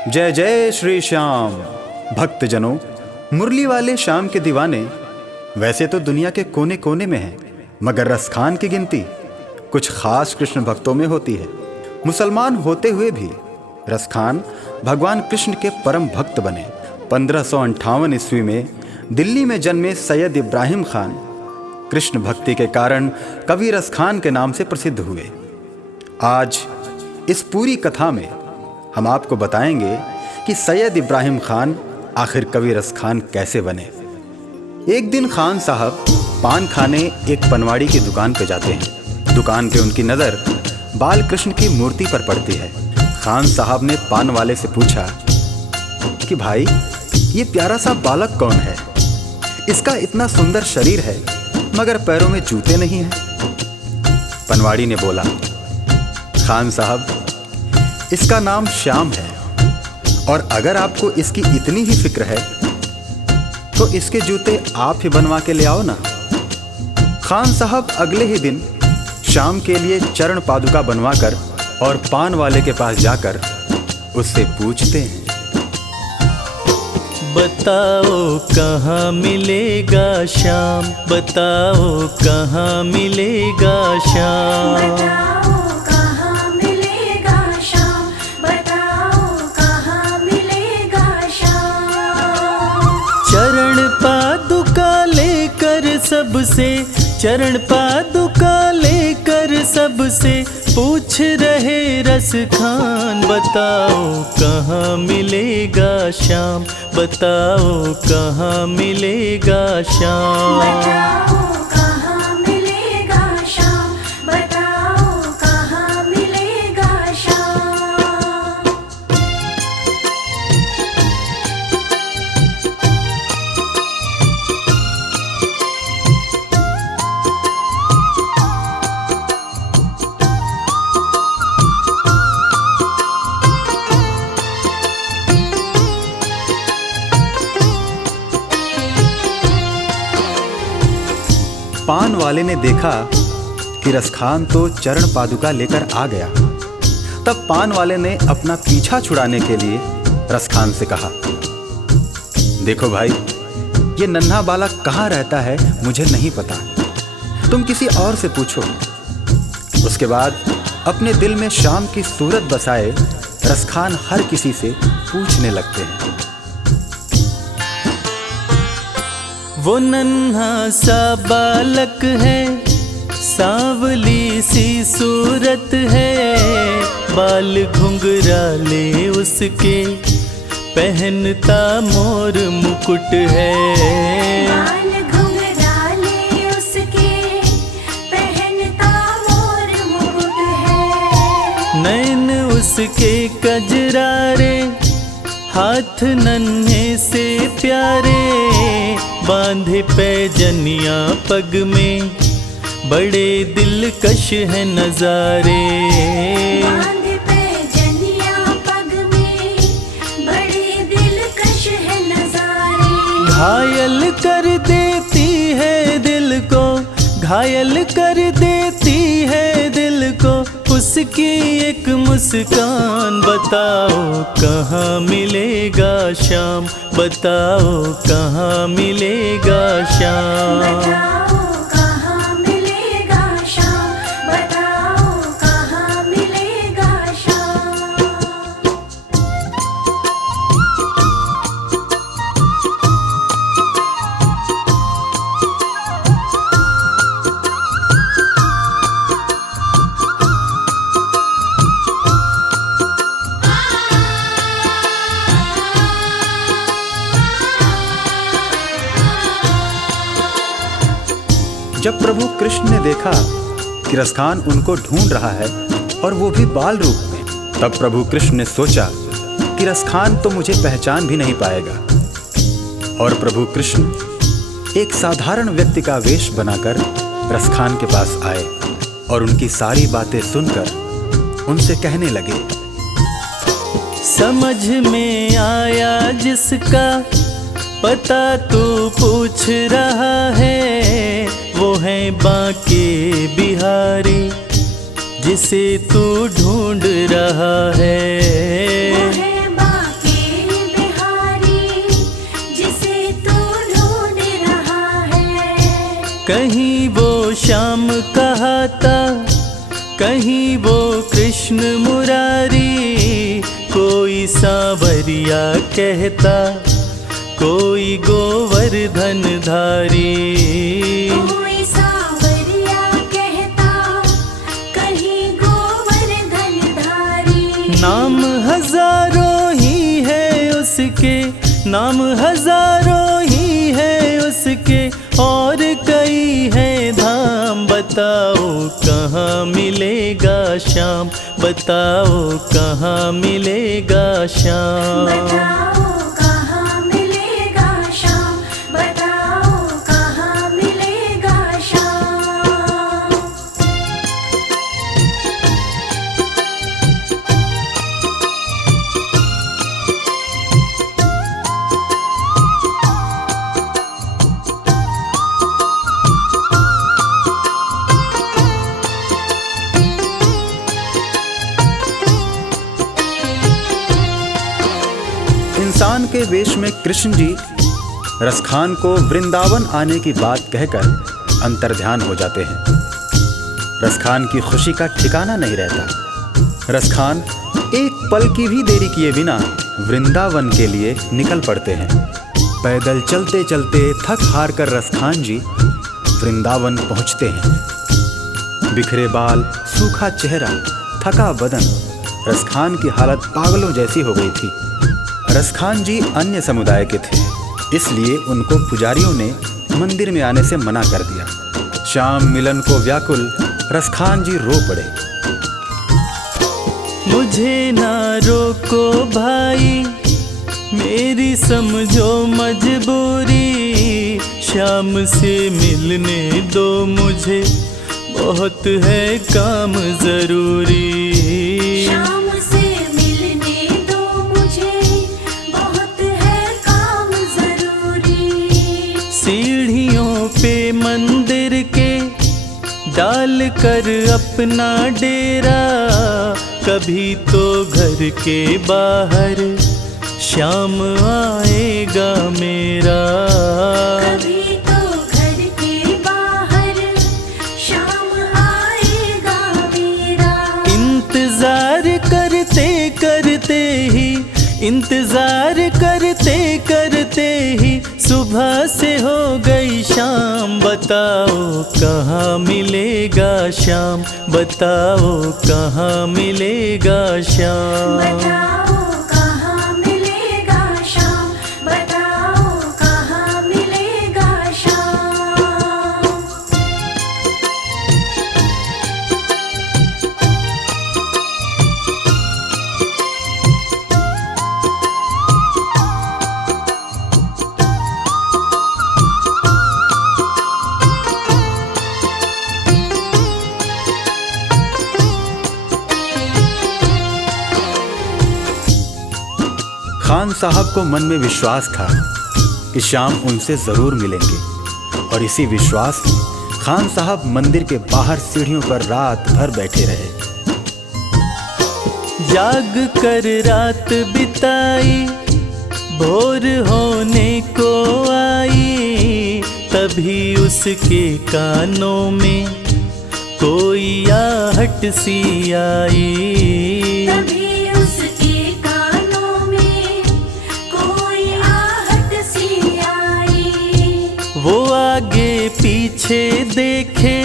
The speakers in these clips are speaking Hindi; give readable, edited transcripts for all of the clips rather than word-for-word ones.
जय जय श्री श्याम। भक्तजनों, मुरली वाले श्याम के दीवाने वैसे तो दुनिया के कोने कोने में हैं, मगर रसखान की गिनती कुछ खास कृष्ण भक्तों में होती है। मुसलमान होते हुए भी रसखान भगवान कृष्ण के परम भक्त बने। 1558 ईस्वी में दिल्ली में जन्मे सैयद इब्राहिम खान कृष्ण भक्ति के कारण कवि रसखान के नाम से प्रसिद्ध हुए। आज इस पूरी कथा में हम आपको बताएंगे कि सैयद इब्राहिम खान आखिर कवि रसखान कैसे बने। एक दिन खान साहब पान खाने एक पनवाड़ी की दुकान पर जाते हैं। दुकान पे उनकी नज़र बाल कृष्ण की मूर्ति पर पड़ती है। खान साहब ने पान वाले से पूछा कि भाई, ये प्यारा सा बालक कौन है? इसका इतना सुंदर शरीर है मगर पैरों में जूते नहीं हैं। पनवाड़ी ने बोला, खान साहब, इसका नाम श्याम है और अगर आपको इसकी इतनी ही फिक्र है तो इसके जूते आप ही बनवा के ले आओ ना। खान साहब अगले ही दिन श्याम के लिए चरण पादुका बनवाकर और पान वाले के पास जाकर उससे पूछते हैं, बताओ कहाँ मिलेगा श्याम, बताओ कहाँ मिलेगा श्याम। बताओ कहाँ मिलेगा श्याम, बताओ कहाँ मिलेगा श्याम। चरण पादुका लेकर सबसे, चरण पादुका लेकर सबसे पूछ रहे रसखान, बताओ कहाँ मिलेगा श्याम, बताओ कहाँ मिलेगा श्याम। बताओ कहाँ मिलेगा श्याम, बताओ कहाँ मिलेगा श्याम। पान वाले ने देखा कि रसखान तो चरण पादुका लेकर आ गया। तब पान वाले ने अपना पीछा छुड़ाने के लिए रसखान से कहा, देखो भाई, ये नन्हा बालक कहाँ रहता है मुझे नहीं पता, तुम किसी और से पूछो। उसके बाद अपने दिल में श्याम की सूरत बसाए रसखान हर किसी से पूछने लगते हैं। वो नन्हा सा बालक है, सांवली सी सूरत है, बाल घुंघराले उसके, पहनता मोर मुकुट है। बाल घुंघराले उसके, पहनता मोर मुकुट है। नैन उसके कजरारे, हाथ नन्हे से प्यारे, बांधे पैजनिया पग में, बड़े दिलकश है नजारे। बांधे पैजनिया पग में, बड़े दिलकश है नजारे। घायल कर देती है दिल को, घायल कर देती है दिल को उसकी एक मुस्कान, बताओ कहाँ मिलेगा श्याम, बताओ कहाँ मिलेगा श्याम। बताओ कहाँ मिलेगा श्याम, बताओ कहाँ मिलेगा श्याम। जब प्रभु कृष्ण ने देखा कि रसखान उनको ढूंढ रहा है और वो भी बाल रूप में, तब प्रभु कृष्ण ने सोचा कि रसखान तो मुझे पहचान भी नहीं पाएगा। और प्रभु कृष्ण एक साधारण व्यक्ति का वेश बनाकर रसखान के पास आए और उनकी सारी बातें सुनकर उनसे कहने लगे, समझ में आया जिसका पता तू पूछ रहा है, वो है बांके बिहारी जिसे तू ढूंढ रहा है। वो है बांके श्याम कहाता, कहीं वो कृष्ण मुरारी। कोई सांवरिया कहता, कोई गोवर्धन धारी। कोई सांवरिया कहता, कहीं गोवर्धन धारी। नाम हजारों ही है उसके, नाम हजारों ही है उसके, और कई है धाम। बताओ कहाँ मिलेगा श्याम, बताओ कहाँ मिलेगा श्याम। बताओ कहाँ मिलेगा श्याम, बताओ कहाँ मिलेगा श्याम। इंसान के वेश में कृष्ण जी रसखान को वृंदावन आने की बात कहकर अंतर्ध्यान हो जाते हैं। रसखान की खुशी का ठिकाना नहीं रहता। रसखान एक पल की भी देरी किए बिना वृंदावन के लिए निकल पड़ते हैं। पैदल चलते चलते थक हार कर रसखान जी वृंदावन पहुंचते हैं। बिखरे बाल, सूखा चेहरा, थका बदन, रसखान की हालत पागलों जैसी हो गई थी। रसखान जी अन्य समुदाय के थे, इसलिए उनको पुजारियों ने मंदिर में आने से मना कर दिया। श्याम मिलन को व्याकुल रसखान जी रो पड़े। मुझे ना रोको भाई, मेरी समझो मजबूरी। श्याम से मिलने दो मुझे, बहुत है काम जरूरी। श्याम से मिलने दो मुझे, बहुत है काम जरूरी। सीढ़ियों पे मंदिर के डाल कर अपना डेरा, कभी तो घर के बाहर श्याम आएगा मेरा। कभी तो घर के बाहर श्याम आएगा मेरा। इंतजार करते करते ही, इंतजार करते करते ही सुबह से हो गई शाम। बताओ कहाँ मिलेगा श्याम, बताओ कहाँ मिलेगा श्याम। बताओ कहाँ मिलेगा श्याम, बताओ कहाँ मिलेगा श्याम। खान साहब को मन में विश्वास था कि श्याम उनसे जरूर मिलेंगे, और इसी विश्वास में खान साहब मंदिर के बाहर सीढ़ियों पर रात भर बैठे रहे। जाग कर रात बिताई, भोर होने को आई, तभी उसके कानों में कोई आहट सी आई। तभी उसके कानों में कोई आहट सी आई। वो आगे पीछे देखे,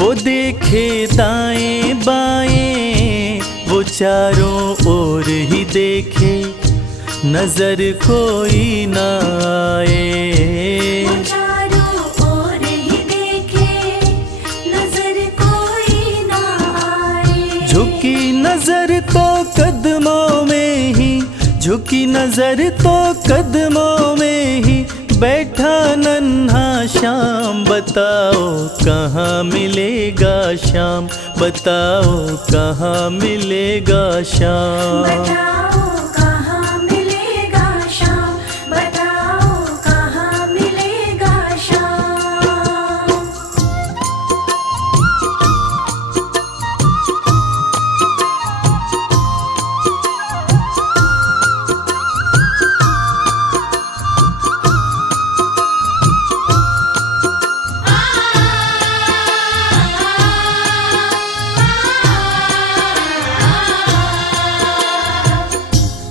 वो देखे दाएं बाएं, वो चारों ओर ही देखे, नजर कोई ना आए। वो चारों ओर ही देखे, नजर कोई ना आए। झुकी नजर तो कदमों में ही, झुकी नजर तो कदमों में ही बैठा नन्हा श्याम। बताओ कहाँ मिलेगा श्याम, बताओ कहाँ मिलेगा श्याम। बताओ कहाँ मिलेगा श्याम, बताओ कहाँ मिलेगा श्याम।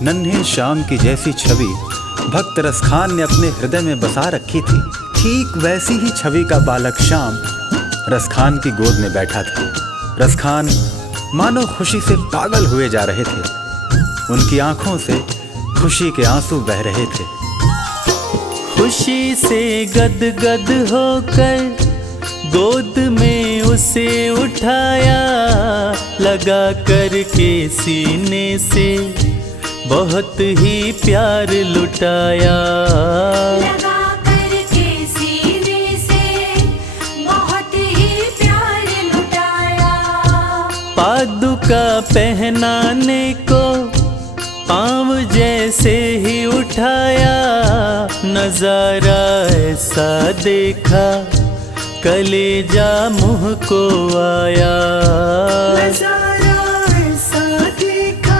नन्हे श्याम की जैसी छवि भक्त रसखान ने अपने हृदय में बसा रखी थी, ठीक वैसी ही छवि का बालक श्याम रसखान की गोद में बैठा था। रसखान मानो खुशी से पागल हुए जा रहे थे। उनकी आंखों से खुशी के आंसू बह रहे थे। खुशी से गदगद होकर गोद में उसे उठाया, लगा करके सीने से बहुत ही प्यार लुटाया। लगा करके सीने से बहुत ही प्यार लुटाया। पादुका पहनाने को पाँव जैसे ही उठाया, नजारा ऐसा देखा कलेजा मुँह को आया। नजारा ऐसा देखा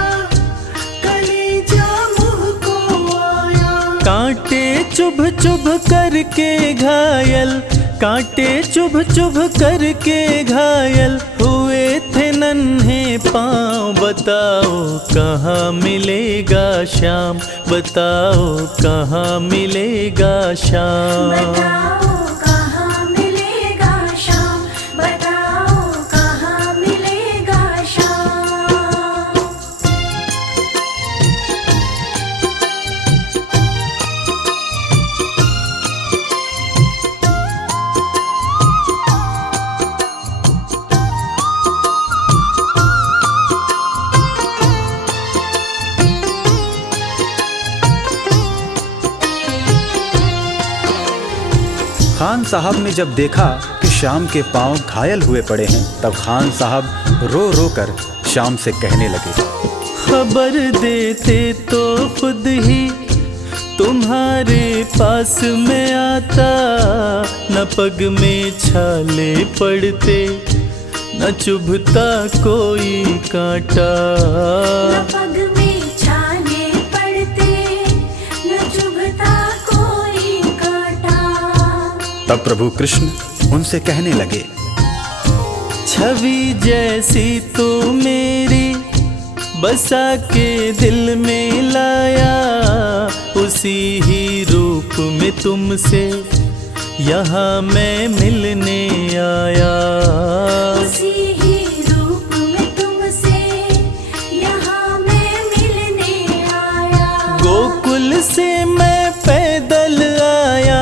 कलेजा मुँह को आया। कांटे चुभ चुभ करके घायल, कांटे चुभ चुभ करके घायल हुए थे नन्हे पाँव। बताओ कहाँ मिलेगा श्याम, बताओ कहाँ मिलेगा श्याम। बताओ कहाँ मिलेगा श्याम, बताओ कहाँ मिलेगा श्याम। खान साहब ने जब देखा कि श्याम के पांव घायल हुए पड़े हैं, तब खान साहब रो रो कर श्याम से कहने लगे, खबर देते तो खुद ही तुम्हारे पास में आता। न पग में छाले पड़ते, न चुभता कोई कांटा। न पग में छाले पड़ते, न चुभता कोई कांटा। तब प्रभु कृष्ण उनसे कहने लगे, छवि जैसी तू मेरी बसा के दिल में लाया, उसी ही रूप में तुमसे यहाँ मैं मिलने आया। उसी ही रूप में तुमसे यहाँ मैं मिलने आया। गोकुल से मैं पैदल आया,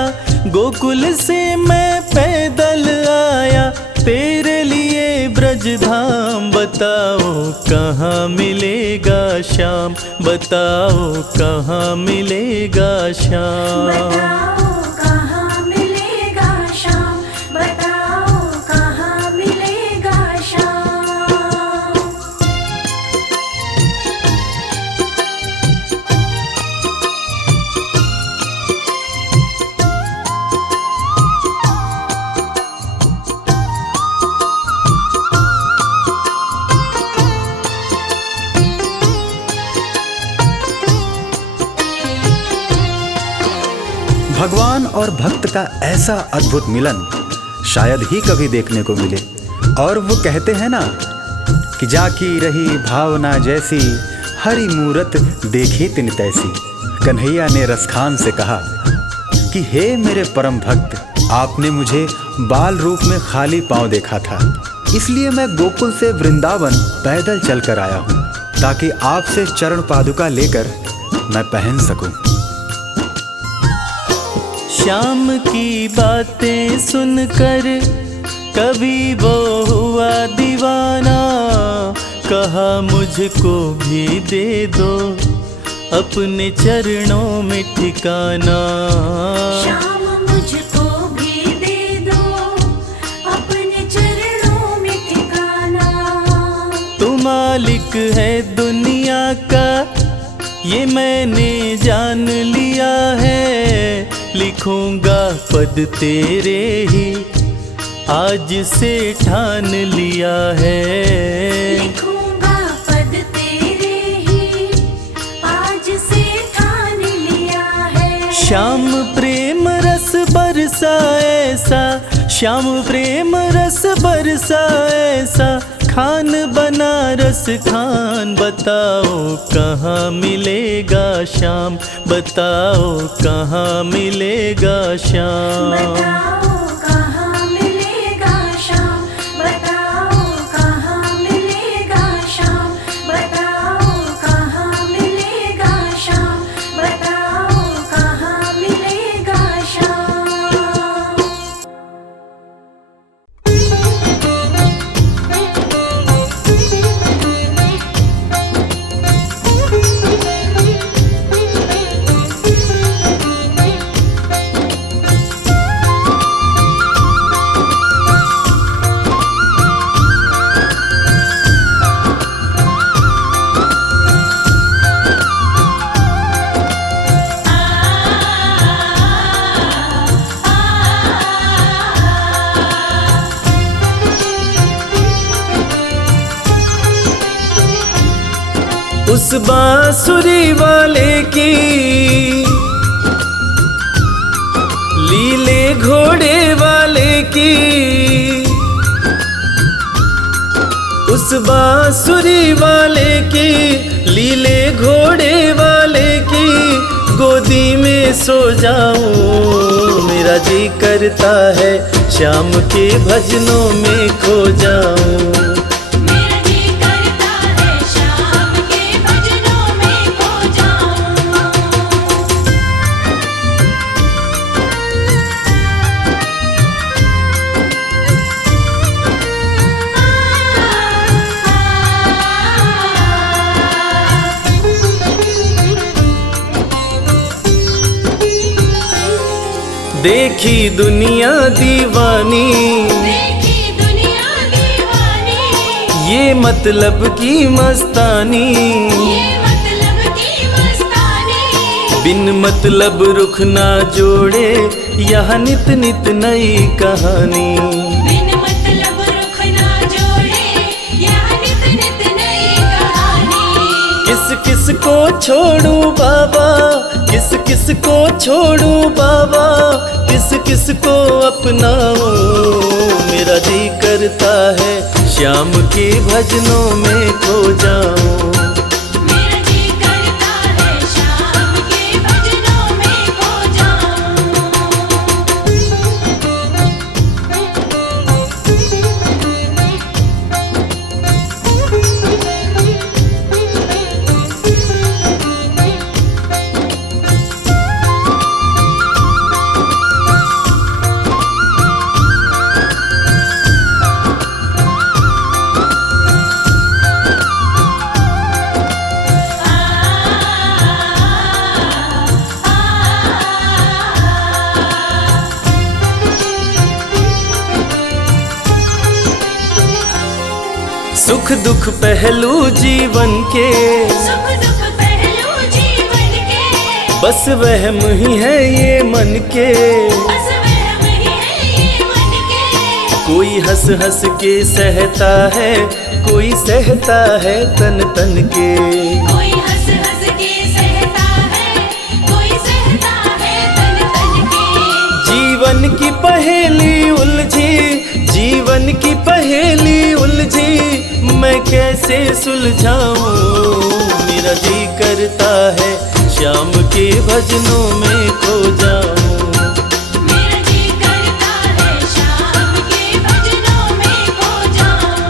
गोकुल से मैं पैदल आया, तेरे लिए ब्रज धाम। बताओ कहाँ मिलेगा श्याम, बताओ कहाँ मिलेगा श्याम। बताओ कहाँ मिलेगा श्याम, बताओ कहाँ मिलेगा श्याम। भगवान और भक्त का ऐसा अद्भुत मिलन शायद ही कभी देखने को मिले। और वो कहते हैं ना कि जाकी रही भावना जैसी, हरी मूरत देखी तिन तैसी। कन्हैया ने रसखान से कहा कि हे मेरे परम भक्त, आपने मुझे बाल रूप में खाली पांव देखा था, इसलिए मैं गोकुल से वृंदावन पैदल चलकर आया हूँ, ताकि आपसे चरण पादुका लेकर मैं पहन सकूं। श्याम की बातें सुनकर कभी वो हुआ दीवाना, कहा मुझको भी दे दो अपने चरणों में ठिकाना। श्याम मुझको भी दे दो अपने चरणों में ठिकाना। तू मालिक है दुनिया का ये मैंने जान लिया है, लिखूंगा पद तेरे ही आज से ठान लिया है। लिखूंगा पद तेरे ही आज से ठान लिया है। श्याम प्रेम रस बरसा ऐसा, श्याम प्रेम रस बरसा ऐसा, खान बनारस खान, बताओ कहाँ मिलेगा श्याम, बताओ कहाँ मिलेगा श्याम। बताओ कहाँ मिलेगा श्याम, बताओ कहाँ मिलेगा श्याम, बताओ कहाँ मिलेगा श्याम, बताओ कहाँ मिलेगा श्याम। उस बांसुरी वाले की लीले घोड़े वाले की, उस बांसुरी वाले की लीले घोड़े वाले की गोदी में सो जाऊं। मेरा जी करता है श्याम के भजनों में खो जाऊं। मेरा जी करता है श्याम के भजनों में खो जाऊं। देखी दुनिया दीवानी, देखी दुनिया दीवानी, ये मतलब की मस्तानी, ये मतलब की मस्तानी। बिन मतलब रुख ना जोड़े यह नित नित नई कहानी। बिन मतलब रुख ना जोड़े यह नित नित नई कहानी। किस किस को छोड़ूं बाबा, किस किस को छोड़ूं बाबा, किस किस को अपनाऊं। मेरा जी करता है श्याम के भजनों में खो जाऊं। मेरा जी करता है श्याम के भजनों में खो जाऊं। सुख दुख पहलू जीवन के, सुख दुख पहलू जीवन के, बस वहम ही है ये मन के। बस वहम ही है ये मन के। कोई हंस हंस के सहता है, कोई सहता है तन तन के। कोई हंस हंस के सहता है, कोई सहता है तन तन के। जीवन की पहेली उलझी, जीवन की पहेली उलझी, मैं कैसे सुलझाऊं। मेरा जी करता है श्याम के भजनों में खो जाऊं। मेरा जी करता है श्याम के भजनों में खो जाऊं।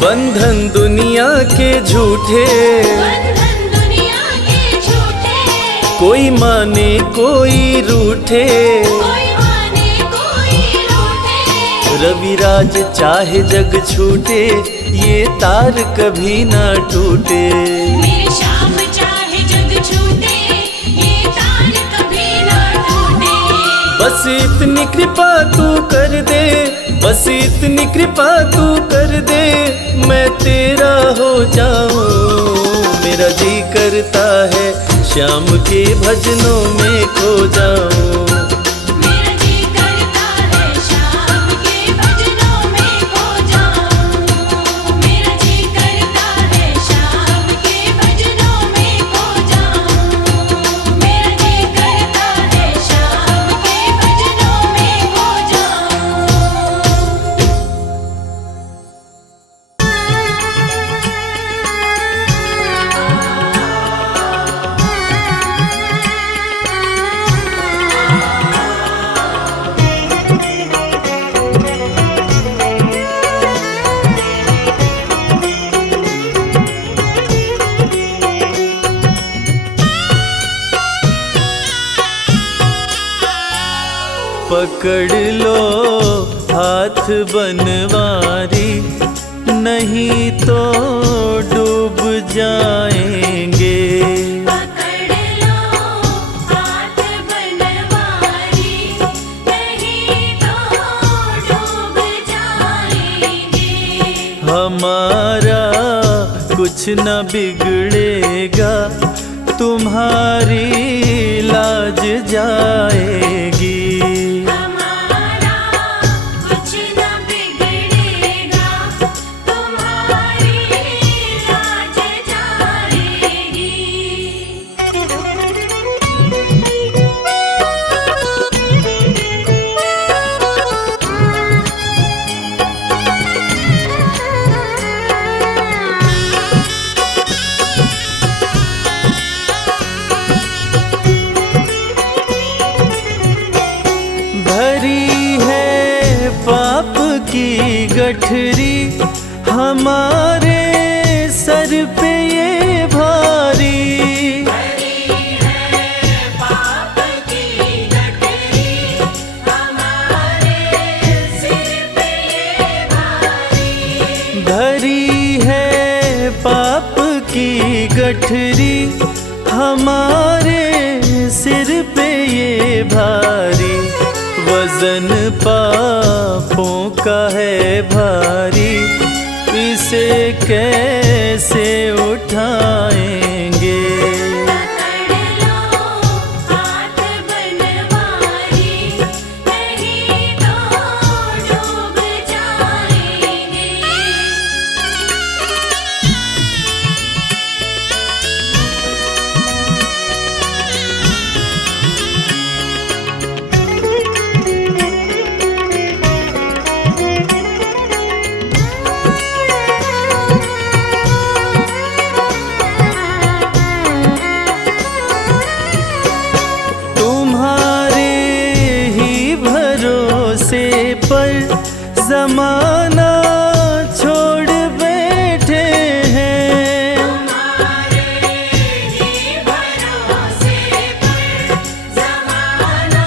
बंधन दुनिया के झूठे, बंधन दुनिया के झूठे, कोई माने कोई रूठे। कोई माने कोई रूठे। रविराज चाहे जग छूटे, ये तार कभी ना टूटे। मेरे श्याम चाहे जग छूटे, ये तार कभी ना टूटे। बस इतनी कृपा तू कर दे, बस इतनी कृपा तू कर दे, मैं तेरा हो जाऊं। मेरा जी करता है श्याम के भजनों में खो जाऊं। मेरा जी करता है श्याम के पकड़ लो हाथ बनवारी, नहीं तो डूब जाएंगे। पकड़ लो हाथ बनवारी, नहीं तो डूब जाएंगे। हमारा कुछ न बिगड़ेगा, तुम्हारी लाज जाएगी। हमारा कुछ न बिगड़ेगा, तुम्हारी लाज जाएगी। भरी है पाप की गठरी, हमारे सर पे ये भारी। पाप की गठरी हमारे सिर पे ये भारी। भरी है पाप की गठरी, हमारे सिर पे ये भारी। वजन पापों का है भारी, इसे कैसे उठाएंगे। पकड़ लो हाथ बनवारी, नहीं तो डूब जाएंगे। तुम्हारे ही भरोसे पर जमाना छोड़ बैठे हैं। हमारे ही भरोसे पर ज़माना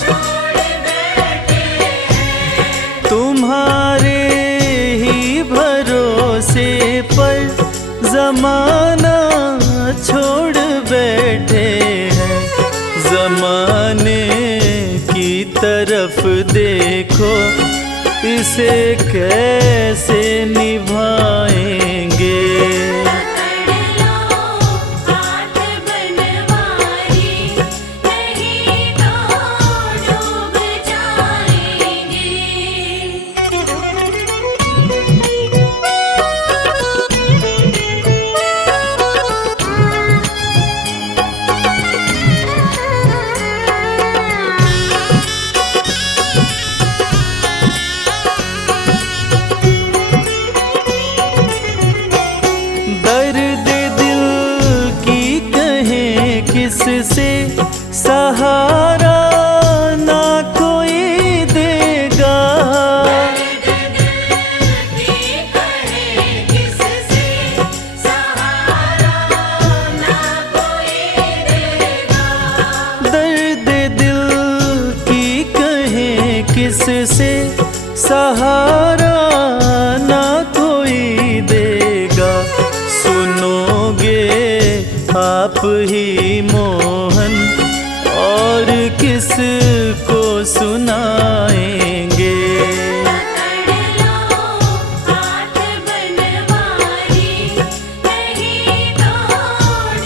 छोड़ बैठे हैं। तुम्हारे ही भरोसे पर जमाना छोड़ बैठे हैं। जमाने की तरफ देखो, इसे कैसे निभाएंगे। पकड़ लो हाथ बनवारी, नहीं तो डूब जाएंगे। दर्द दिल की कहें किससे, सहारा ना कोई देगा। की कहे किससे सहारा ना कोई देगा। दर्द दिल की कहें किससे, सहारा ना कोई देगा। सुनोगे आप ही मोहन, और किस को सुनाएंगे। पकड़ लो हाथ बनवारी, नहीं तो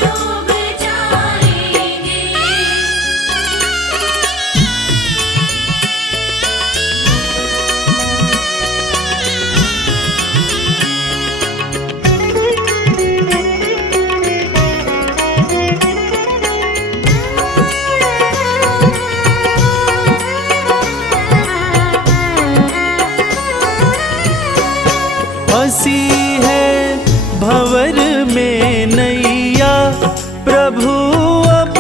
डूब जाएंगे। हंसी है भंवर में नैया, प्रभु अब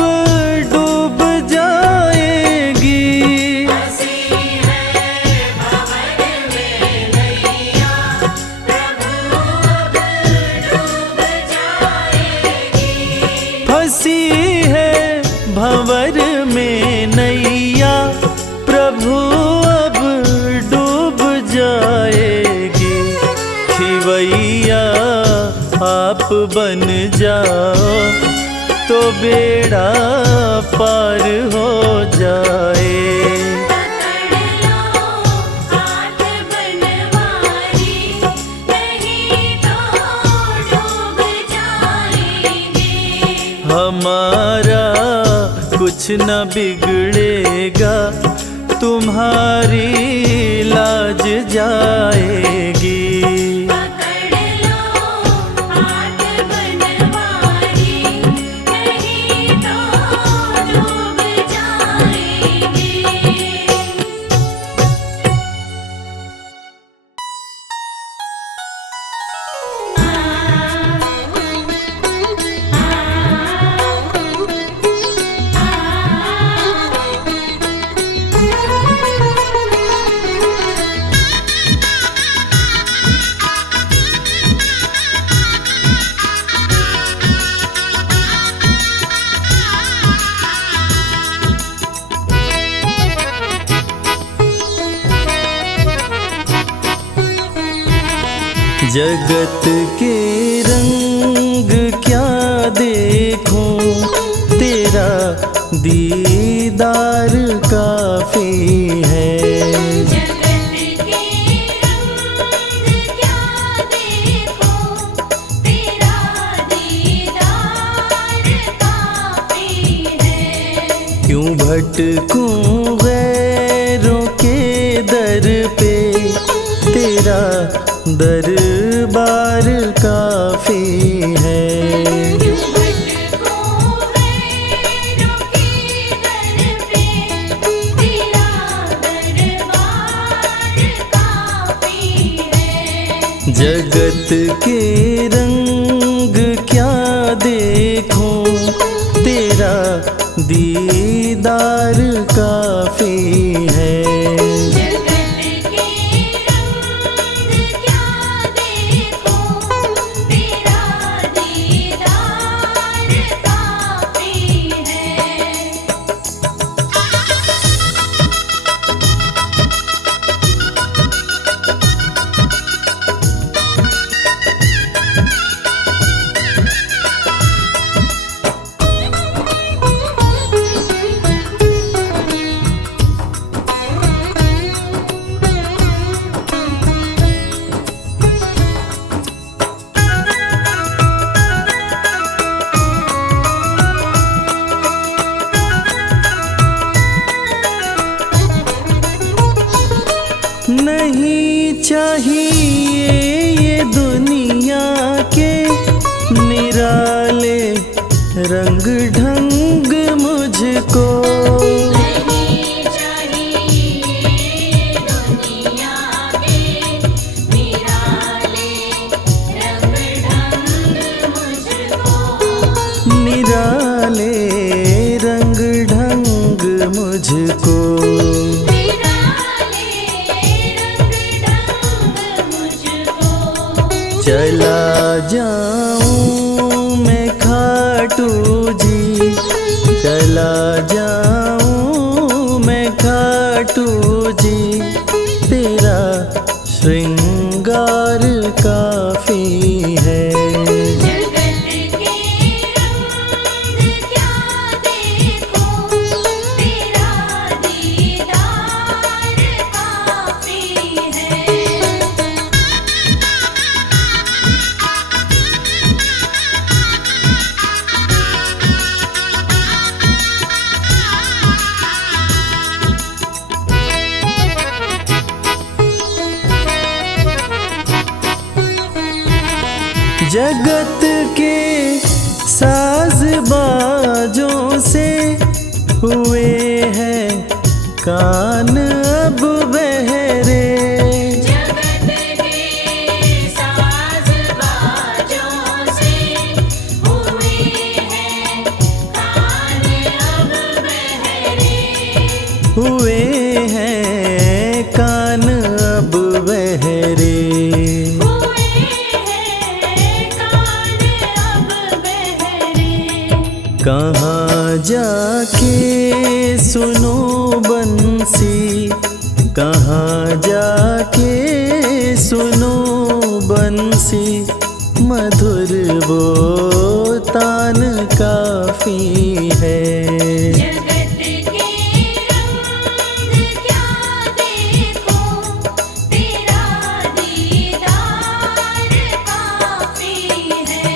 डूब जाएगी। हंसी है भंवर में नैया, प्रभु अब डूब जाएगी। फंसी है भंवर में नैया, प्रभु बन जाओ तो बेड़ा पार हो जाए। पकड़ लो हाथ बनवारी, नहीं तो डूब जाएंगे। हमारा कुछ न बिगड़ेगा, तुम्हारी लाज जाएगी। पकड़ लो हाथ बनवारी, नहीं तो डूब जाएंगे। जगत के रंग क्या देखूं, तेरा दीदार काफी है। जगत के रंग क्या देखूं, तेरा दीदार काफी है। क्यों भटकूं गैरों के दर पे, तेरा दरबार काफी है। क्यों भटकूं गैरों के दर पे, तेरा दरबार काफी है। जगत के रंग क्या देखूं, तेरा दीदार काफी है। जगत के रंग क्या देखूं, तेरा दीदार काफी है। नहीं चाहिए ये दुनिया के निराले रंग ढंग मुझको। नहीं चाहिए दुनिया के निराले रंग ढंग मुझको। निराले रंग ढंग मुझको। निराले रंग ढंग मुझको। चला जाऊं मैं खाटू जी, चला जाऊं मैं खाटू जी, तेरा श्रृंगार काफी है। जगत के रंग क्या देखूं, तेरा दीदार काफी है। जगत के साज बाजों से हुए हैं कान अब बहरे। जगत के साज बाजों से हुए हैं कान अब बहरे। हुए हैं कान अब बहरे। हुए हैं कान अब बहरे। कहाँ जाके सुनो बंसी, कहाँ जाके सुनो बंसी, मधुर वो तान काफी है। जगत के रंग क्या देखो, तेरा दीदार काफी है।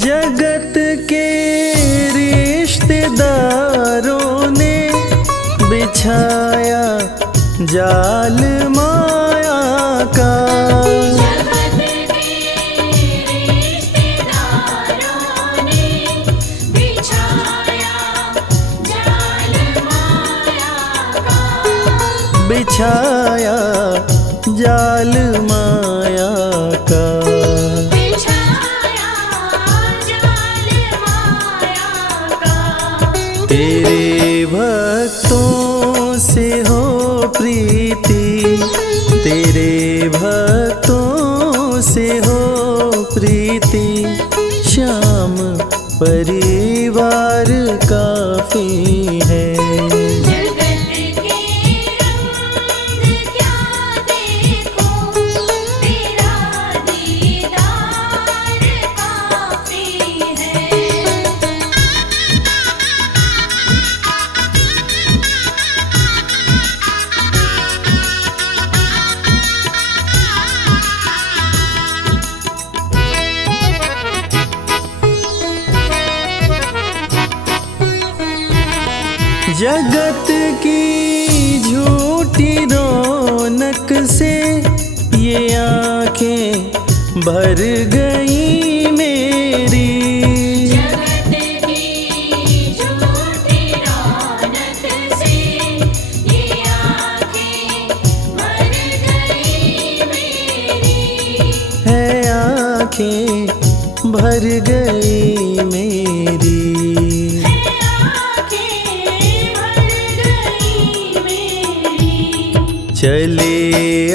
जगत के रिश्तेदारों ने बिछाया जाल माया का। जगत के रिश्तेदारों ने बिछाया जाल माया का। बिछाया जाल माया का। बिछाया जाल माया का। तेरे भक्तों से हो प्रीति, तेरे भक्तों से हो प्रीति, श्याम परिवार काफी है। जगत के रंग क्या देखो, तेरा दीदार काफी है। जगत की झूठी रौनक से ये आंखें भर गई मेरी। जगत की झूठी रौनक से ये आँखें भर गई मेरी। है आंखें भर गई मेरी। आँखें भर गई मेरी। चले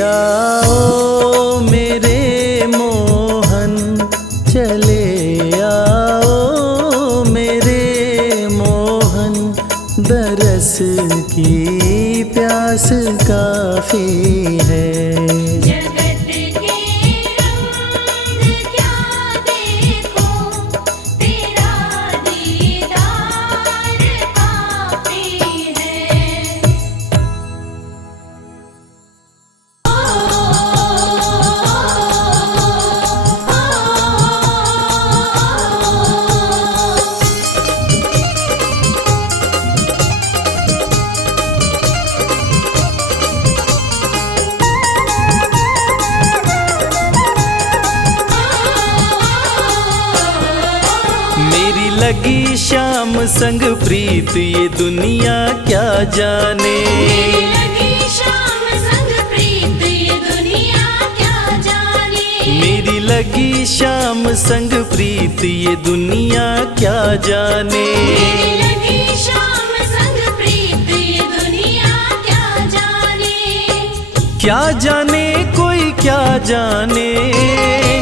आओ मेरे मोहन, चले आओ मेरे मोहन, दरस की प्यास काफी है। जगत के रंग क्या देखो, तेरा दीदार काफी है। मेरी लगी श्याम संग प्रीत, ये दुनिया क्या जाने। लगी शाम संग प्रीत, ये दुनिया क्या जाने। मेरी लगी श्याम संग प्रीत, ये दुनिया क्या जाने। लगी शाम संग प्रीत, ये दुनिया क्या जाने। क्या जाने कोई क्या जाने।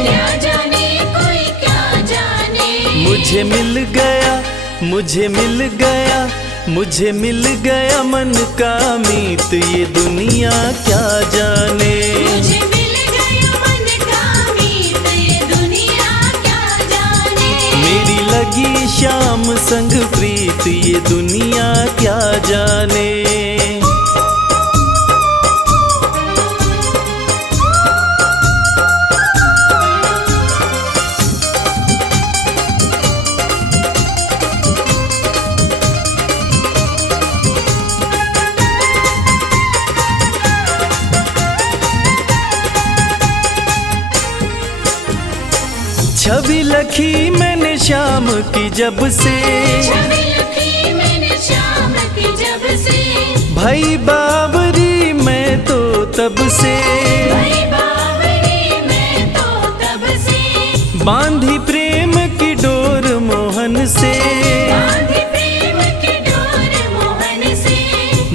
क्या जाने कोई क्या जाने। मुझे मिल गया, मुझे मिल गया, मुझे मिल गया मन का मीत, ये दुनिया क्या जाने। मुझे मिल गया मन का मीत, ये दुनिया क्या जाने। मेरी लगी श्याम संग प्रीत, ये दुनिया क्या जाने। छवि लखी मैंने शाम की जब से, छवि लखी मैंने शाम की जब से। भाई बाबरी मैं तो तब से, भई बावरी मैं तो तब से, बांधी प्रेम की डोर मोहन से, बांधी प्रेम की डोर मोहन से,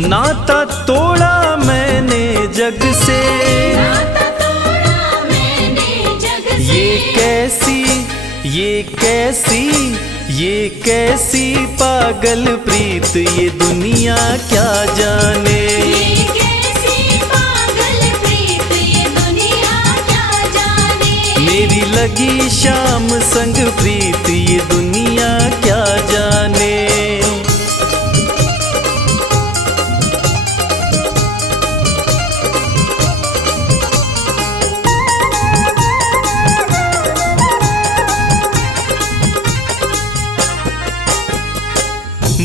नाता तोड़ा मैंने जग से। नाता तोड़ा मैंने जग से। ये कैसी पागल प्रीत, ये दुनिया क्या जाने। ये कैसी पागल प्रीत, ये दुनिया क्या जाने। मेरी लगी शाम संग प्रीत, ये दुनिया क्या जाने।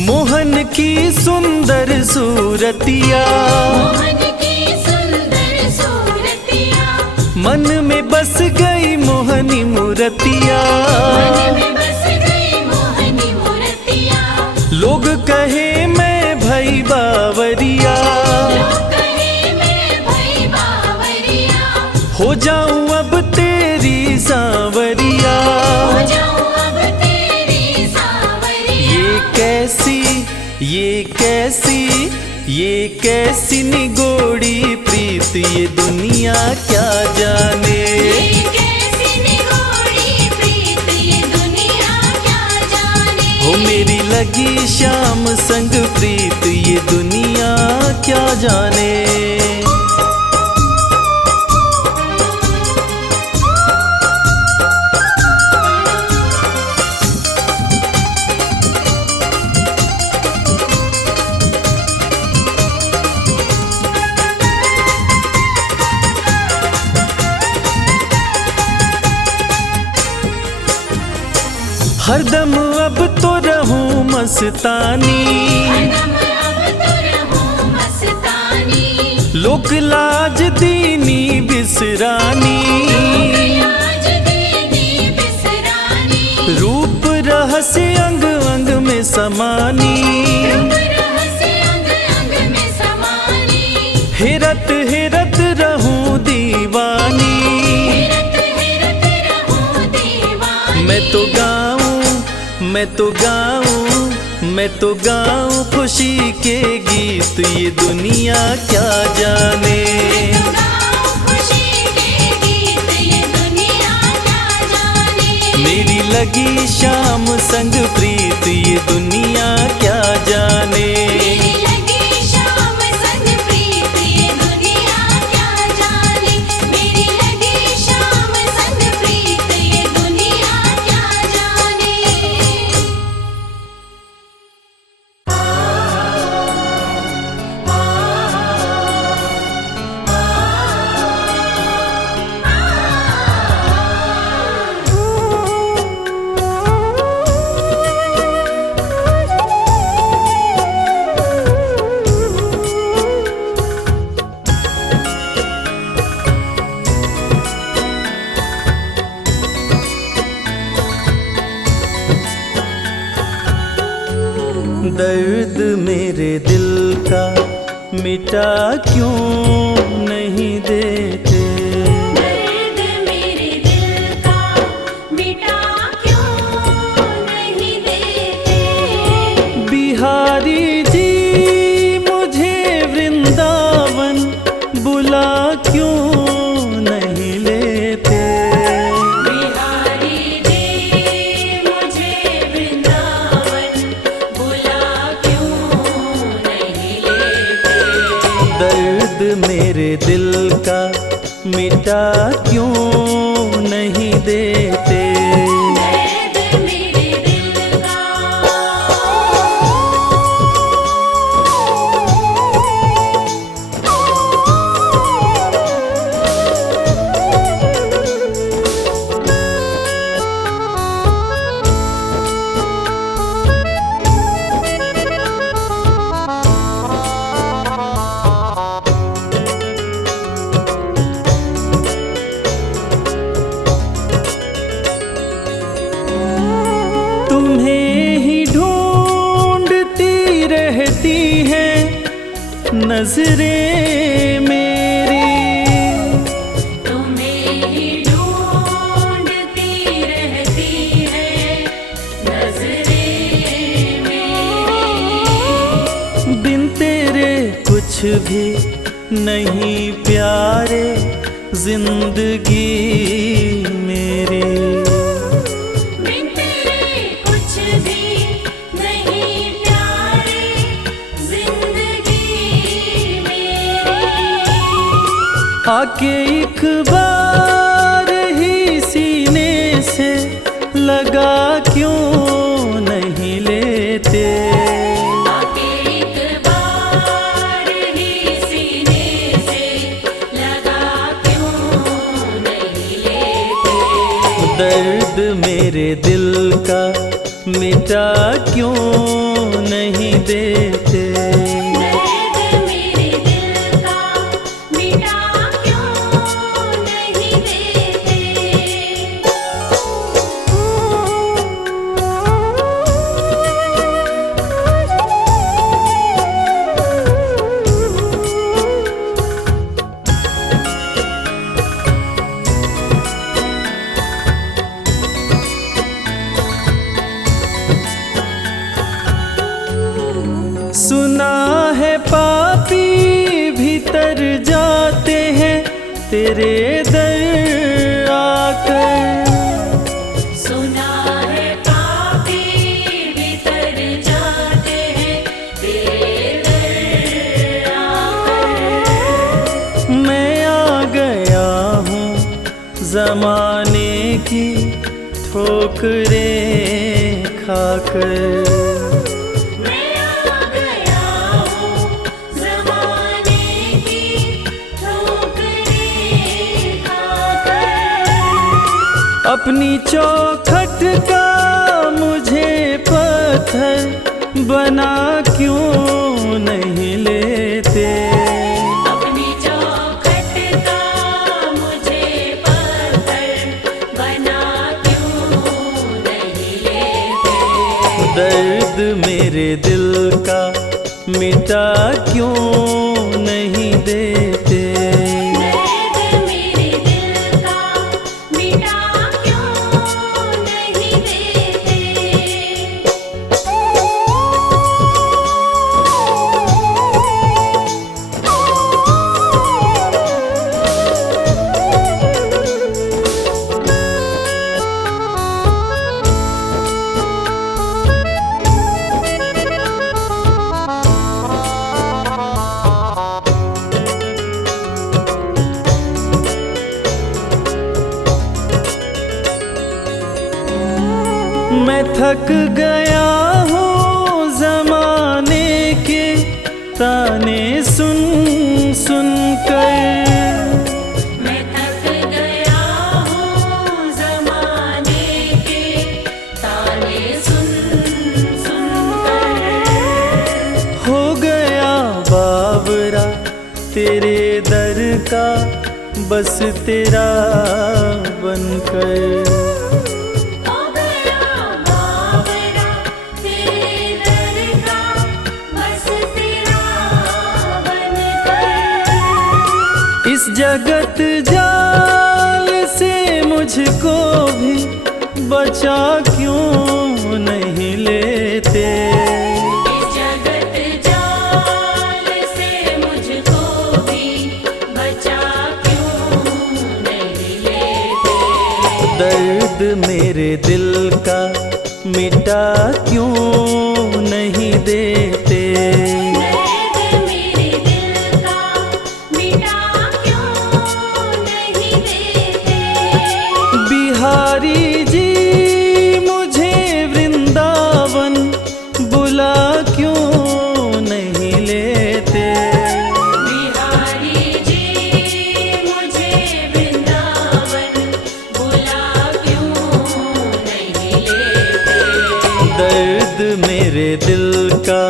मोहन की सुंदर सूरतिया, मोहन की सुंदर सूरतिया, मन में बस गई मोहनी मूरतिया। मन में बस गई मोहनी मूर्तिया। लोग कहे मैं भई बावरिया, लोग कहे मैं भई बावरिया, हो जाऊं अब तेरी सांवरिया। हो जाऊं अब तेरी सांवरिया। ये कैसी निगोड़ी प्रीत, ये दुनिया क्या जाने। ये कैसी निगोड़ी प्रीत, ये दुनिया क्या जाने। हो मेरी लगी शाम संग प्रीत, ये दुनिया क्या जाने। हरदम अब तो रहूं मस्तानी, हरदम अब तो रहूं मस्तानी। लोक लाज दीनी बिसरानी। आज दीदी बिसरानी। रूप रहस्य अंग अंग में समानी। रूप रहस्य अंग अंग में समानी। हेरत हेरत रहूं दीवानी। हेरत हेरत रहूं दीवानी। मैं तो गाऊं खुशी के गीत, ये दुनिया क्या जाने। मैं तो गाऊं खुशी के गीत, ये दुनिया क्या जाने। मेरी लगी शाम संग प्रीत, ये दुनिया क्या जाने। मेरी लगी शाम संग प्रीत, ये दुनिया क्या जाने। मेरी लगी शाम संग प्रीत, ये दुनिया क्या जाने। दर्द मेरे दिल का मिटा क्यों नहीं देते। दर्द मेरे दिल का मिटा क्यों नहीं देते। बिहारी जी मुझे वृंदावन बुला क्यों नहीं लेते। बिहारी जी मुझे वृंदावन बुला क्यों नहीं लेते। दर्द मेरे दिल का मिटा क्यों नहीं देते। दर्द मेरे दिल का। तुम्हें ही ढूंढती रहती हैं नजरें मेरी। भी नहीं प्यारे जिंदगी मेरी। बिन तेरे कुछ भी नहीं प्यारे जिंदगी मेरी। आके एक बार ही सीने से लगा क्यों नहीं लेते। आके एक बार ही सीने से लगा क्यों नहीं लेते। दर्द मेरे दिल का मिटा क्यों नहीं देते। दर्द मेरे दिल का मिटा क्यों नहीं देते। सुना है पापी भीतर जाते हैं तेरे दर आकर। सुना है पापी भीतर जाते हैं तेरे दर आकर। मैं आ गया हूँ जमाने की ठोकरें खाकर। मैं आ गया हूँ ज़माने की ठोकरें खाकर। अपनी चौखट का मुझे पत्थर बना क्यों नहीं लेते। अपनी चौखट का मुझे पत्थर बना क्यों नहीं लेते। दर्द मेरे दिल का मिटा क्यों नहीं देते। दर्द मेरे दिल का मिटा क्यों नहीं देते। मैं थक गया हूँ जमाने के ताने सुन सुन कर। मैं थक गया हूँ ज़माने के ताने सुन सुन कर। हो गया बावरा तेरे दर का बस तेरा बनकर। हो गया बावरा तेरे दर का बस तेरा बनकर। इस जगत जाल से मुझको भी बचा क्यों नहीं लेते। इस जगत जाल से मुझको भी बचा क्यों नहीं लेते। दर्द मेरे दिल का मिटा क्यों नहीं देते। दर्द मेरे दिल का मिटा क्यों नहीं देते। बिहारी जी मुझे वृंदावन बुला क्यों नहीं लेते। बिहारी जी मुझे वृंदावन बुला क्यों नहीं लेते। दर्द मेरे दिल का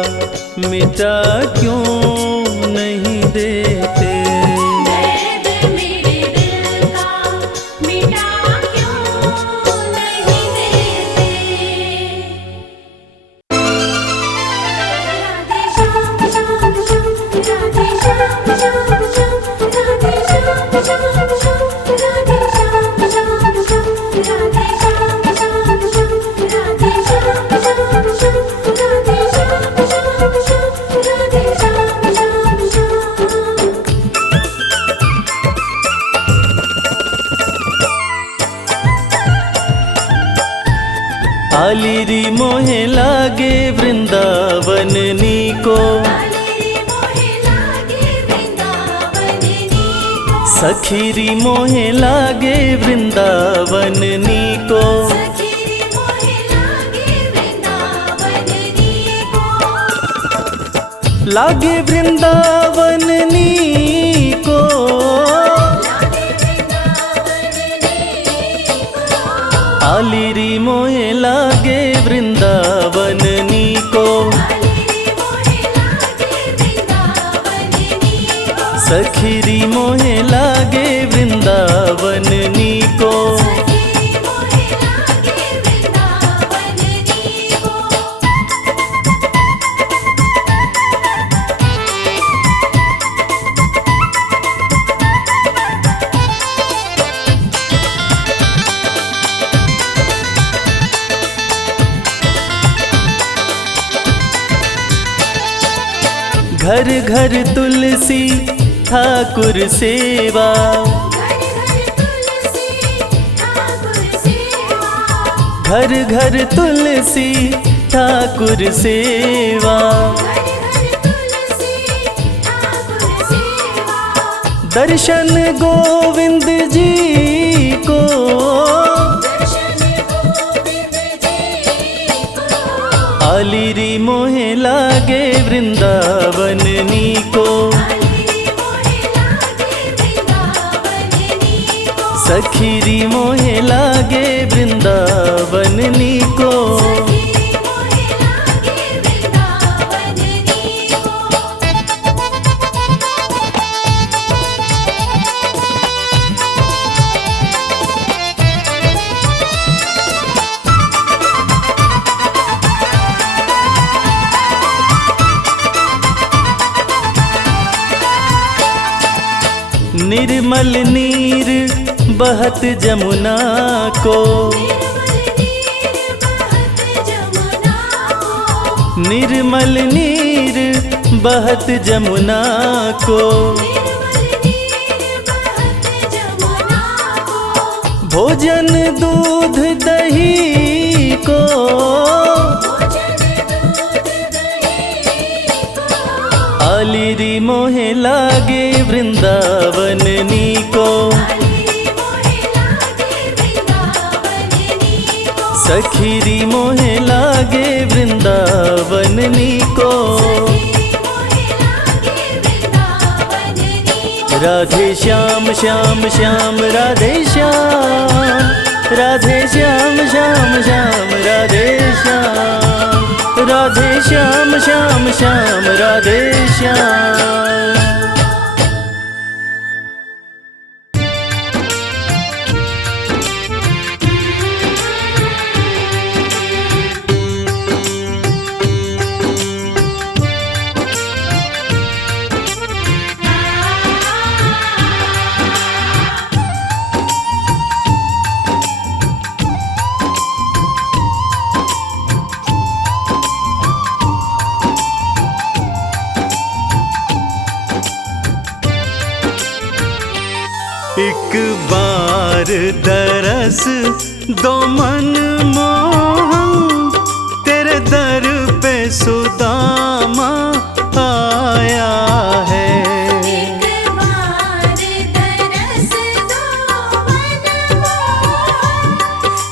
सखीरी मोहे लागे वृंदावन नीको, सखीरी मोहे लागे वृंदावन नीको, लागे वृंदावन नीको। लागे वृंदावन नीको, आलिरी मोहे लागे वृंदावन नीको, आलिरी मोहे लागे वृंदावन नीको, सखीरी मोहे लागे वृंदावन नीको। सखीरी मोहे लागे वृंदावन नीको। घर घर तुलसी ठाकुर सेवा, घर घर तुलसी ठाकुर सेवा, घर घर तुलसी ठाकुर सेवा। घर घर तुलसी ठाकुर सेवा, दर्शन गोविंद जी को, दर्शन गोविंद जी को। आलिरी मोहे लागे वृंदावन नीको, आलिरी मोहे लागे वृंदावन नीको, सखीरी मोहे लागे वृंदावन नीको। सखीरी मोहे लागे वृंदावन नीको। निर्मल नीर बहत जमुना को, निर्मल नीर बहत जमुना को, निर्मल नीर बहत जमुना को। निर्मल नीर बहत जमुना को। भोजन दूध दही को, भोजन दूध दही को। आलिरी मोहे लागे वृंदावन नीको, आलिरी मोहे लागे वृंदावन नीको, सखीरी मोहे लागे वृंदावन नीको। सखीरी मोहे लागे वृंदावन नीको। राधे श्याम श्याम श्याम राधे श्याम, राधे श्याम श्याम श्याम राधे श्याम, राधे श्याम श्याम श्याम राधे श्याम। एक बार दरस दो मन मोहन, तेरे दर पे सुदामा आया है। एक बार दरस दो मन मोहन,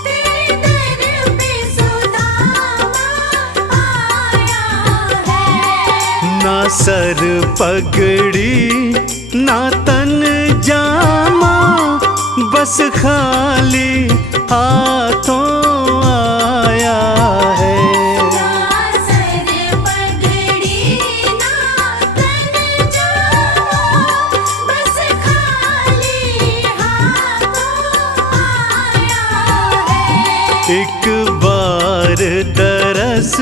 तेरे दर पे सुदामा आया है। ना सर पगड़ी ना तन जामा, बस खाली हाथों आया है। ना सर पगड़ी ना तन जामा, बस खाली हाथों आया है। एक बार दरस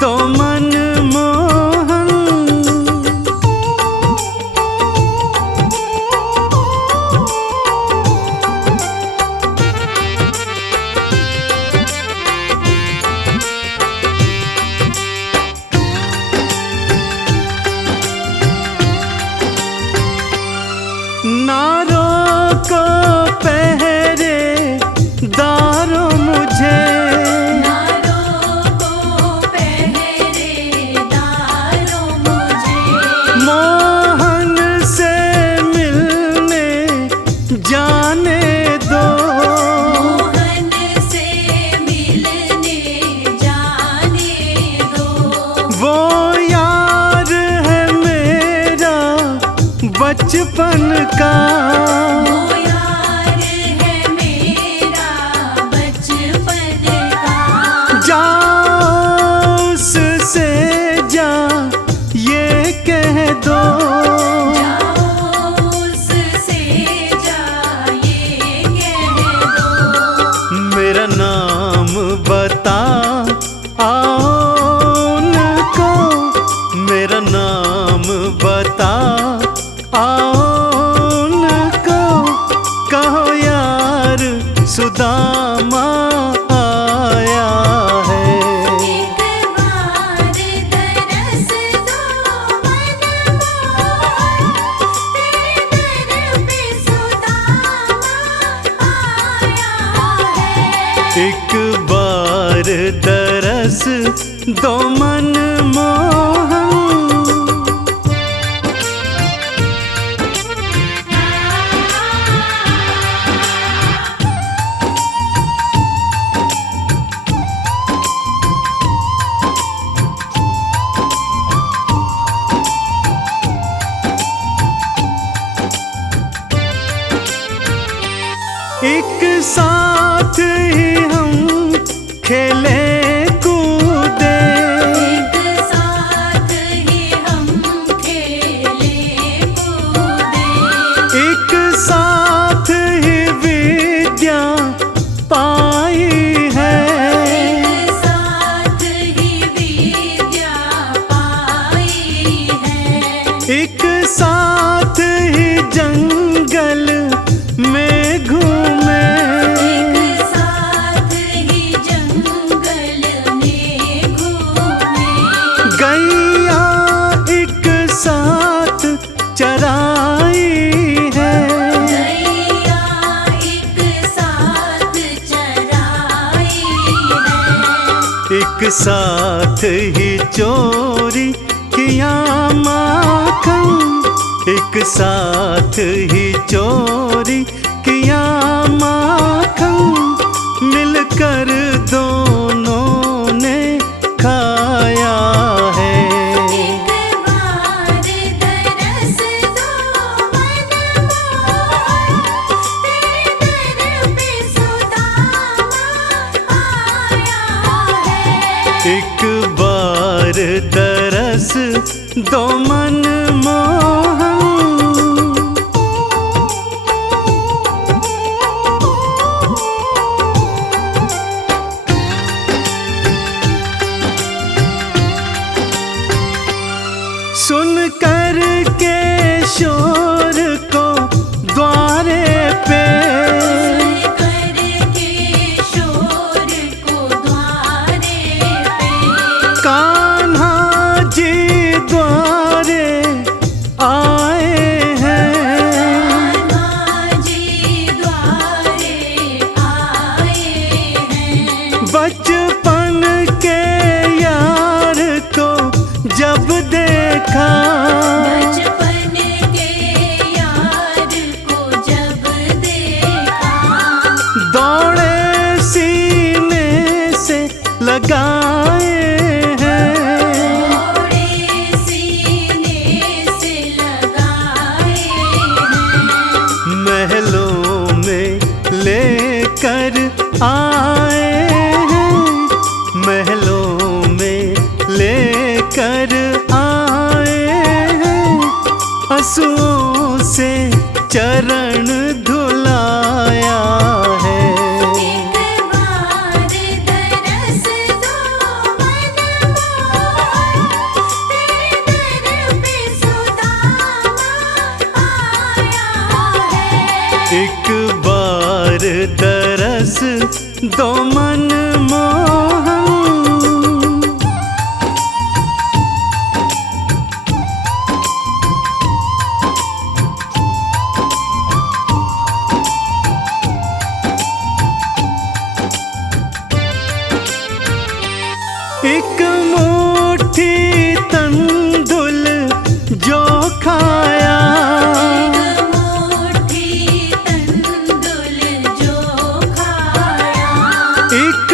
दो मन मोहन, नारों को पहरे दारों मुझे, नारों को पहरे बचपन का। वो यार है मेरा बचपन का। जा उससे जा ये कह दो, जाओ उससे जा ये कह दो। मेरा नाम बता आओ उनको, मेरा नाम बता आओ उनको। कहो यार सुदामा आया है। एक बार तरस दो मन मोहन, तेरे दर पे सुदामा आया है। एक बार तरस दो मन मोहन। एक साथ ही हम खेले कूदे, एक साथ ही हम खेले कूदे। एक साथ ही विद्या पाई है। एक साथ ही विद्या पाई है। एक साथ ही जंगल में घूमे, एक साथ ही जंगल में घूमे। गैया एक साथ चराई है। गैया एक साथ चराई है। एक साथ ही चोरी किया माखन, एक साथ ही चोरी किया माखन। मिलकर दोनों ने खाया है। एक बार तरस दो मन मोहन, तेरे दर पे सुदामा आया है। एक बार तरस दो मन मोहन। सुन कर के शोर को द्वारे पे, करके शोर को द्वारे पे। कान्हा जी द्वारे आए हैं। कान्हा जी द्वारे आए हैं। बचपन के यार को जब देखा, बचपन के यार को जब देखा। दौड़े सीने से लगाए हैं। थोड़े सीने से लगाए हैं। महलों में लेकर आए हैं। महलों में लेकर आए हैं। आंसुओं से चरण धुलाया है। एक बार तरस दो मन मोहन, तेरे दर पे सुदामा आया है। एक बार तरस दो मन मोहन। एक मुट्ठी तंदुल जो खाया, एक मुट्ठी तंदुल जो खाया। एक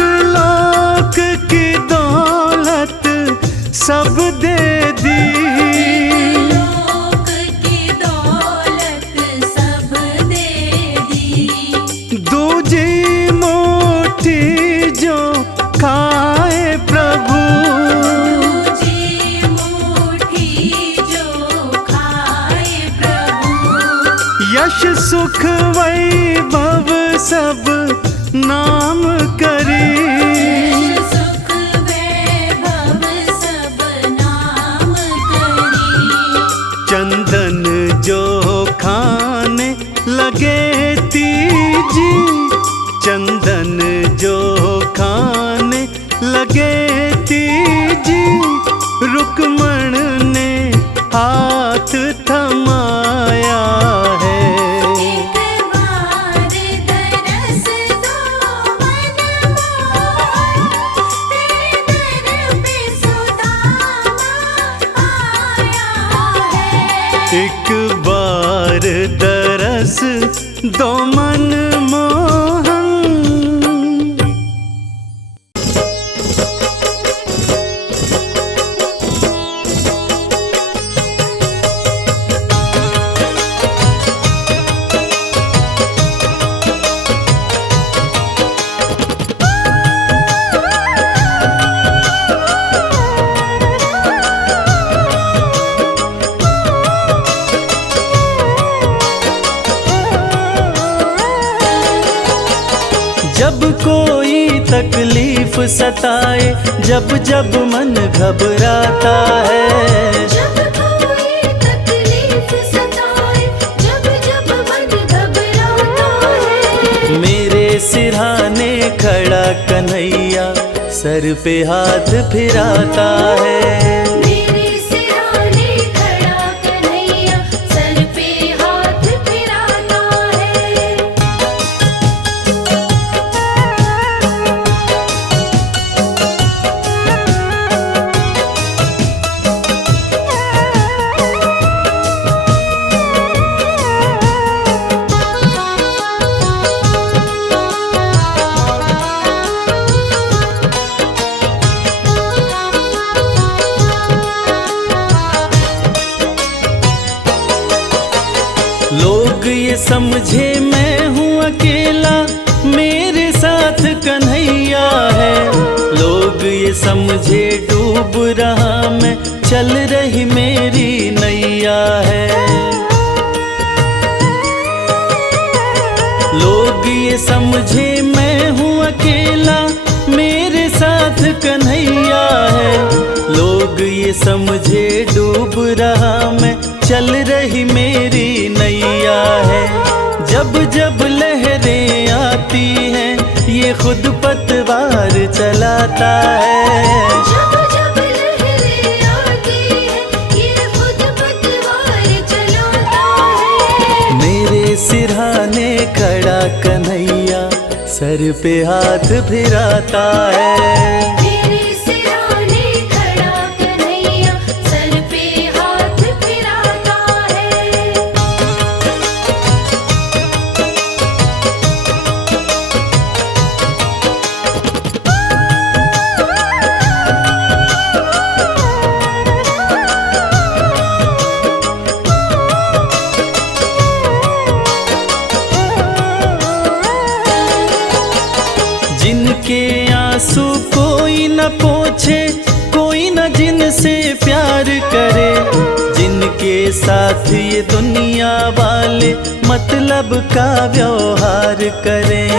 यश सुख वैभव सब नाम करी। सुख वैभव सब नाम करी। चंदन जो खाने लगे तीजी, चंदन जो खाने लगे तीजी, रुक्मण ने हाथ थमाया है। एक बार दरस दो मन मोहन, तेरे दर पे सुदामा आया है। एक बार दरस दो मन मोहन। जब कोई तकलीफ सताए, जब जब मन घबराता है, जब कोई तकलीफ सताए, जब जब मन घबराता है, मेरे सिरहाने खड़ा कन्हैया सर पे हाथ फिराता है। मेरे सिरहाने खड़ा कन्हैया सर पे हाथ फिराता है। लोग ये समझे मैं हूँ अकेला, मेरे साथ कन्हैया है। लोग ये समझे डूब रहा मैं, चल रही मेरी नैया है। लोग ये समझे मैं हूँ अकेला, मेरे साथ कन्हैया है। लोग ये समझे डूब रहा मैं, चल रही मेरी नैया है। जब जब लहरें आती हैं, ये खुद पतवार चलाता है। जब जब लहरें आती हैं, ये खुद पतवार चलाता है। मेरे सिरहाने खड़ा कन्हैया सर पे हाथ फिराता है। मेरे सिरहाने खड़ा कन्हैया सर पे हाथ फिराता है। जिनके आंसू कोई न पोछे, कोई न जिनसे प्यार करे, जिनके साथ ये दुनिया वाले मतलब का व्यवहार करें।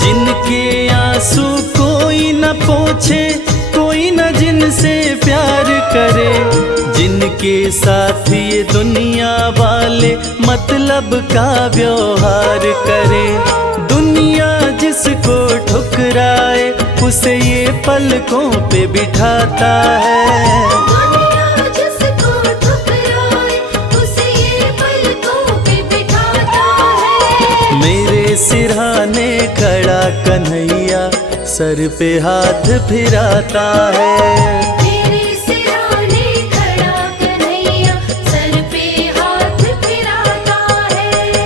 जिनके आंसू कोई न पोछे, कोई न जिनसे प्यार करे, जिनके साथ ये दुनिया वाले मतलब का व्यवहार करे। दुनिया जिसको ठुकराए, उसे ये पलकों पे बिठाता है। दुनिया जिसको ठुकराए, उसे ये पलकों पे बिठाता है। मेरे सिरहाने खड़ा कन्हैया सर पे हाथ फिराता है। मेरे सिरहाने खड़ा कन्हैया सर पे हाथ फिराता है।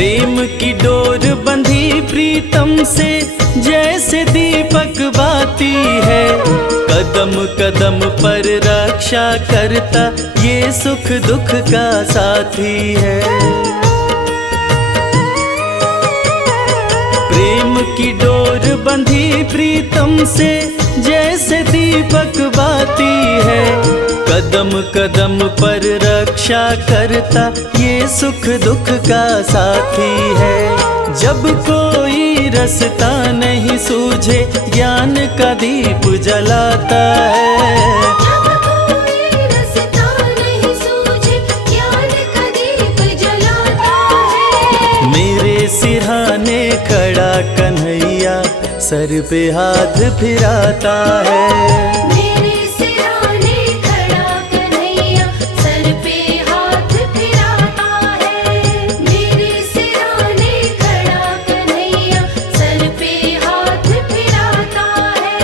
प्रेम की डोर बंधी प्रीतम से जैसे दीपक बाती है, कदम कदम पर रक्षा करता ये सुख दुख का साथी है। प्रेम की डोर बंधी प्रीतम से जैसे दीपक बाती है, कदम कदम पर रक्षा करता ये सुख दुख का साथी है। जब कोई रास्ता नहीं सूझे ज्ञान का दीप जलाता है, जब कोई रास्ता नहीं सूझे ज्ञान का दीप जलाता है। मेरे सिरहाने खड़ा कन्हैया सर पे हाथ फिराता है। मेरे सिरहाने खड़ा कन्हैया सर पे हाथ फिराता है। मेरे सिरहाने खड़ा कन्हैया सर पे हाथ फिराता है।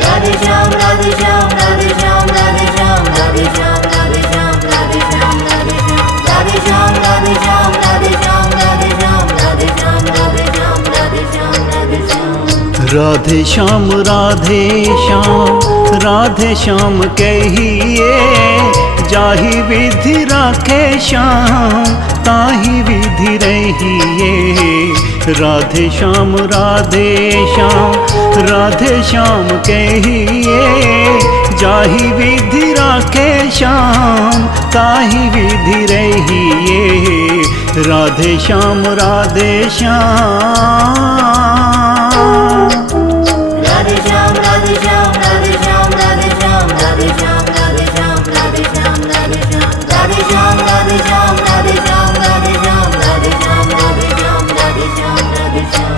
राधे श्याम राधे श्याम राधे श्याम राधे श्याम राधे श्याम राधे श्याम राधे श्याम राधे श्याम राधे श्याम राधे श्याम राधे श्याम राधे श्याम राधे श्याम राधे श्याम राधे श्याम राधे श्याम राधे श्याम राधे श्याम कहिए, जाहि विधि राखे श्याम ताहि विधि रहिए। राधे श्याम राधे श्याम कहिए, जाहि विधि राखे श्याम ताहि विधि रहिए। राधे श्याम राधे श्याम राधे श्याम राधे श्याम राधे श्याम राधे श्याम राधे श्याम राधे श्याम राधे श्याम राधे श्याम राधे श्याम राधे श्याम राधे श्याम राधे श्याम राधे श्याम राधे श्याम राधे श्याम राधे श्याम।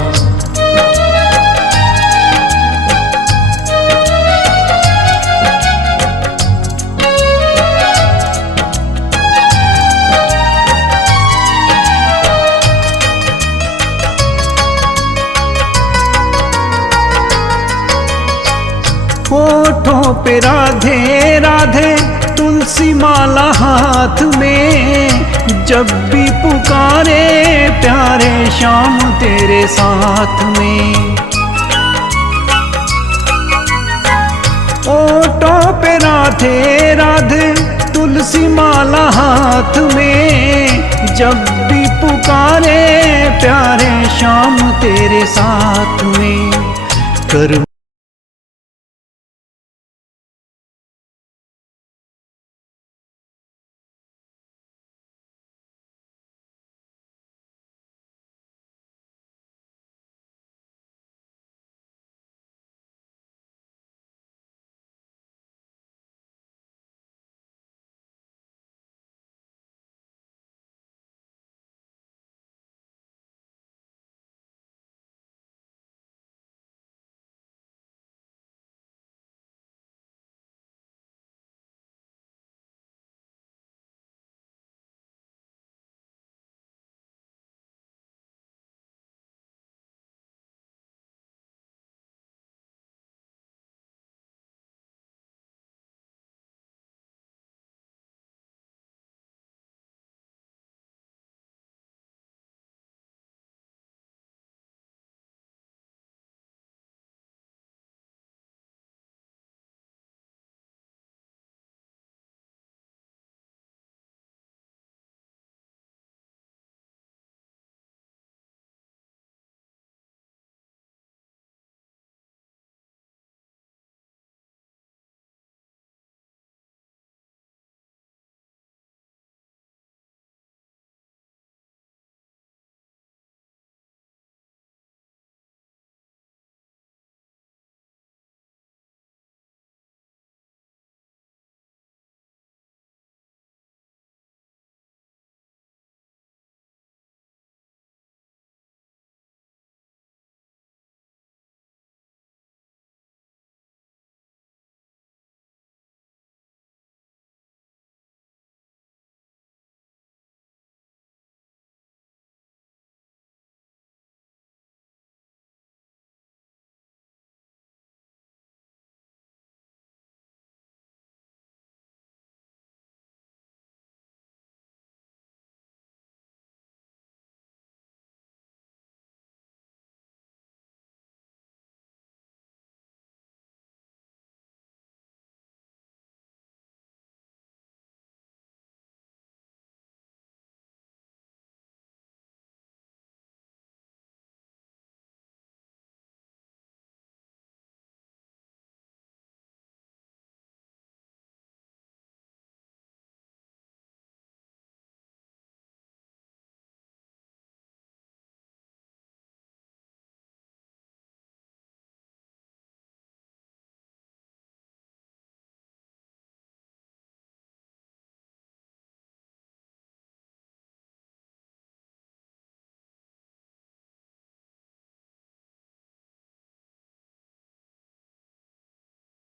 होठों पे राधे राधे तुलसी माला हाथ में, जब भी पुकारे प्यारे श्याम तेरे साथ में। होठों पे राधे राधे तुलसी माला हाथ में, जब भी पुकारे प्यारे श्याम तेरे साथ में। कर